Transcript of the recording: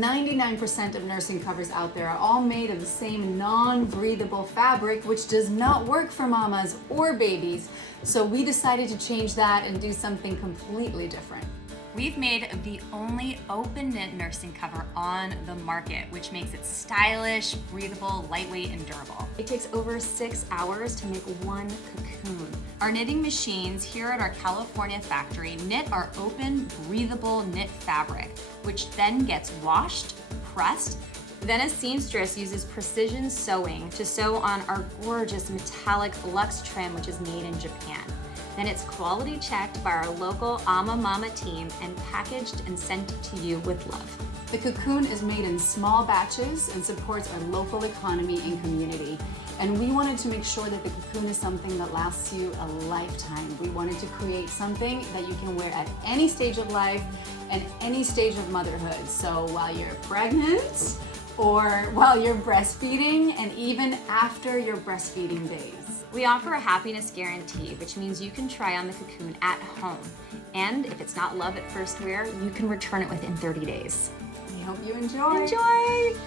99% of nursing covers out there are all made of the same non-breathable fabric, which does not work for mamas or babies. So we decided to change that and do something completely different. We've made the only open knit nursing cover on the market, which makes it stylish, breathable, lightweight, and durable. It takes over 6 hours to make one cocoon. Our knitting machines here at our California factory knit our open, breathable knit fabric, which then gets washed, pressed. Then a seamstress uses precision sewing to sew on our gorgeous metallic luxe trim, which is made in Japan. Then it's quality checked by our local Ama Mama team and packaged and sent to you with love. The Cocoon is made in small batches and supports our local economy and community. And we wanted to make sure that the Cocoon is something that lasts you a lifetime. We wanted to create something that you can wear at any stage of life and any stage of motherhood. So while you're pregnant, or while you're breastfeeding, and even after your breastfeeding days. We offer a happiness guarantee, which means you can try on the Cocoon at home. And if it's not love at first wear, you can return it within 30 days. We hope you enjoy. Enjoy!